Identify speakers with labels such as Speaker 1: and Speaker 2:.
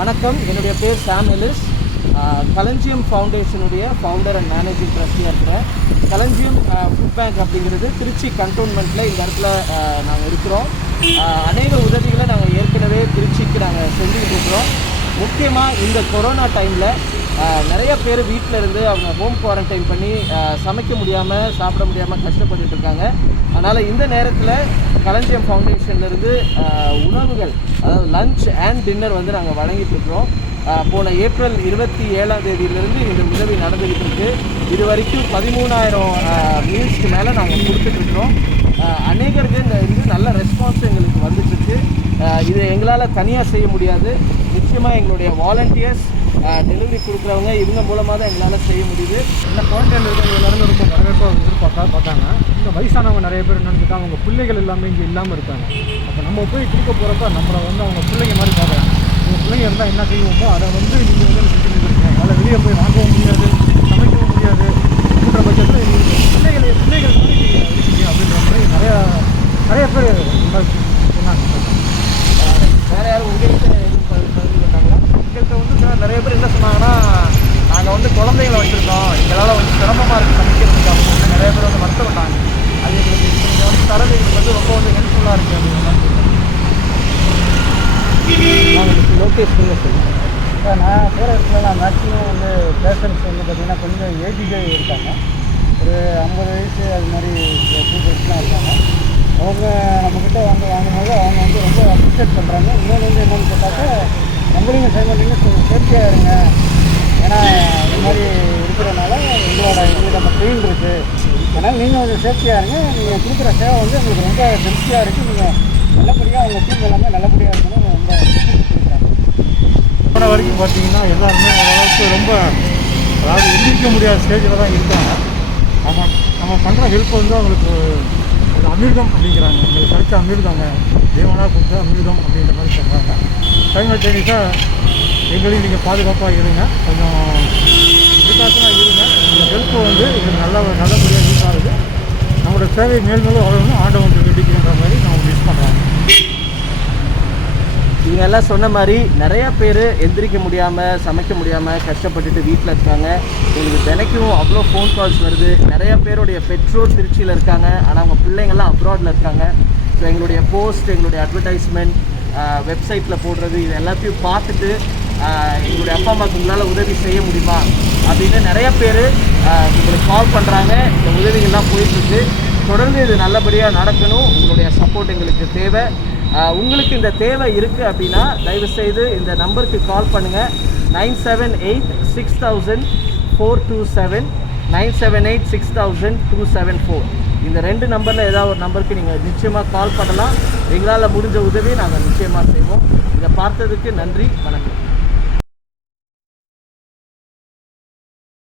Speaker 1: வணக்கம். என்னுடைய பேர் சாம் எலிஸ். களஞ்சியம் ஃபவுண்டேஷனுடைய ஃபவுண்டர் அண்ட் மேனேஜிங் ட்ரஸ்டியாக இருக்கிறேன். களஞ்சியம் ஃபுட் பேங்க் அப்படிங்கிறது திருச்சி கண்டோன்மெண்ட்டில் இந்த இடத்துல நாங்கள் இருக்கிறோம். அநேக உதவிகளை நாங்கள் ஏற்கனவே திருச்சிக்கு நாங்கள் செஞ்சுக்கிட்டு இருக்கிறோம். முக்கியமாக இந்த கொரோனா டைமில் நிறைய பேர் வீட்டில் இருந்து அவங்க ஹோம் குவாரண்டைன் பண்ணி சமைக்க முடியாமல் சாப்பிட முடியாமல் கஷ்டப்பட்டுட்டு இருக்காங்க. அதனால் இந்த நேரத்தில் களஞ்சியம் ஃபவுண்டேஷன்லேருந்து உணவுகள் அதாவது லஞ்ச் அண்ட் டின்னர் வந்து நாங்கள் வழங்கிட்டு இருக்கிறோம். போன ஏப்ரல் இருபத்தி ஏழாம் தேதியிலிருந்து இந்த உதவி நடந்துகிட்டு இருக்கு. இது வரைக்கும் பதிமூணாயிரம் மீல்ஸ்க்கு மேலே நாங்கள் கொடுத்துட்ருக்குறோம் அநேகருக்கு இந்த இது நல்ல ரெஸ்பான்ஸ் எங்களுக்கு வந்துட்டுருக்கு இது எங்களால் தனியாக செய்ய முடியாது. நிச்சயமாக எங்களுடைய வாலண்டியர்ஸ் டெலிவரி கொடுக்குறவங்க இவங்க மூலமாக தான் எங்களால் செய்ய முடியுது.
Speaker 2: இந்த குவாரண்டைன் இருக்கிறவங்க எல்லாருமே ரொம்ப வரவேற்பாக எதிர்பார்த்தா பார்த்தாங்க. இந்த வயசானவங்க நிறைய பேர் என்னன்னு அவங்க பிள்ளைகள் எல்லாமே இங்கே இல்லாமல் இருக்காங்க. அப்போ நம்ம போய் கொடுக்க போகிறப்ப நம்மளை வந்து அவங்க பிள்ளைங்க மாதிரி பார்க்குறாங்க. உங்கள் பிள்ளைங்க இருந்தால் என்ன செய்வோமோ அதை வந்து நீங்கள் வந்து எனக்கு செஞ்சு கொடுத்துருக்கீங்க அதில் வெளியே போய் வாங்கவும் முடியாது சமைக்கவும் முடியாது அப்படின்ற பட்சத்தில் நீங்கள் பிள்ளைகள் பிள்ளைகள் மாதிரி நீங்கள் இருக்கீங்க அப்படின்ற மாதிரி நிறையா நிறைய பேர் இந்த மாதிரி சொன்னாங்க
Speaker 1: வேறு யாரும் உங்கள்கிட்ட எதுவும் பகிர்ந்து பகிர்ந்து கொண்டாங்களா
Speaker 2: எங்கள்கிட்ட வந்து சார் நிறைய பேர் என்ன சொன்னாங்கன்னா நாங்கள் வந்து குழந்தைகளை வச்சுருக்கோம் எங்களால் வந்து சிரமமாக இருக்குது சமைக்கிறதுக்கு அப்படின்னு வந்து நிறைய பேர் வந்து வருத்தப்பட்டாங்க அது எங்களுக்கு நீங்கள் வந்து தரது எங்களுக்கு வந்து ரொம்ப வந்து ஹெல்ப்ஃபுல்லாக இருக்குது அப்படிங்கிற மாதிரி
Speaker 1: லோகேஷ் நீங்கள் சொல்லுங்கள்
Speaker 3: இப்போ நான் போகிற இடத்துல நான் மேக்ஸிமம் வந்து பேஷண்ட்ஸ் வந்து பார்த்திங்கன்னா கொஞ்சம் ஏஜிகள் இருக்காங்க. ஒரு ஐம்பது வயசு அது மாதிரி பீப்புள்ஸ்லாம் இருக்காங்க. அவங்க நம்மக்கிட்ட வந்து வாங்கும்போது அவங்க வந்து ரொம்ப அப்ரிஷியேட் பண்ணுறாங்க இன்னொன்று வந்து என்னென்னு கேட்டாக்கா நம்மளையும் சைமல்டேனியஸ் கொஞ்சம் சேஃப்டியாக இருங்க. ஏன்னா இந்த மாதிரி இருக்கிறனால எங்களோட எங்களுக்கு நம்ம பெயின் இருக்குது ஏன்னா நீங்கள் கொஞ்சம் சேஃப்டியாக இருங்க. நீங்கள் கொடுக்குற சேவை வந்து எங்களுக்கு ரொம்ப திருப்தியாக இருக்குது நீங்கள் நல்லபடியாக அவங்க டீம் எல்லாமே நல்லபடியாக இருக்கணும்.
Speaker 2: போன வரைக்கும் பார்த்தீங்கன்னா எல்லாருமே ஓரளவுக்கு ரொம்ப அதாவது எந்திரிக்க முடியாத ஸ்டேஜில் தான் இருக்காங்க. நம்ம நம்ம பண்ணுற ஹெல்ப் வந்து அவங்களுக்கு ஒரு அமிர்தம் அப்படிங்கிறாங்க. எங்களுக்கு கிடைச்ச அமிர்தங்க. தேவனாக கொடுத்த அமிர்தம் அப்படின்ற மாதிரி சொல்கிறாங்க சைமல்டேனியஸாக எங்களையும் நீங்கள் பாதுகாப்பாக இருங்க. கொஞ்சம் விசாசனாக இருங்க. இந்த ஹெல்ப் வந்து எங்களுக்கு நல்ல நல்லபடியாக யூஸ் ஆகுது நம்மளோட சேவை மேல்மேலும் வளரணும். ஆண்டவன் வேண்டிக்கின்ற மாதிரி நான் யூஸ் பண்ணுறாங்க
Speaker 1: இவங்க எல்லாம் சொன்ன மாதிரி நிறைய பேர் எந்திரிக்க முடியாமல் சமைக்க முடியாமல் கஷ்டப்பட்டுட்டு வீட்டில் இருக்காங்க. எங்களுக்கு தினைக்கும் அவ்வளோ ஃபோன் கால்ஸ் வருது. நிறைய பேருடைய பெற்றோர் திருச்சியில் இருக்காங்க. ஆனால் அவங்க பிள்ளைங்கள்லாம் அப்ராடில் இருக்காங்க. ஸோ எங்களுடைய போஸ்ட் எங்களுடைய அட்வர்டைஸ்மெண்ட் வெப்சைட்டில் போடுறது இது எல்லாத்தையும் பார்த்துட்டு எங்களுடைய அப்பா அம்மாவுக்கு உங்களால் உதவி செய்ய முடியுமா? அப்படின்னு நிறைய பேர் உங்களுக்கு கால் பண்ணுறாங்க இந்த உதவிகள்லாம் போயிட்டுருக்கு. தொடர்ந்து இது நல்லபடியாக நடக்கணும். உங்களுடைய சப்போர்ட் எங்களுக்கு தேவை. உங்களுக்கு இந்த தேவை இருக்குது அப்படின்னா தயவுசெய்து இந்த நம்பருக்கு கால் பண்ணுங்கள் nine seven eight six thousand four two seven. Nine seven eight six thousand two seven four. இந்த ரெண்டு நம்பரில் ஏதாவது ஒரு நம்பருக்கு நீங்கள் நிச்சயமாக கால் பண்ணலாம். எங்களால் முடிஞ்ச உதவி நாங்கள் நிச்சயமாக செய்வோம். இதை பார்த்ததுக்கு நன்றி வணக்கம்.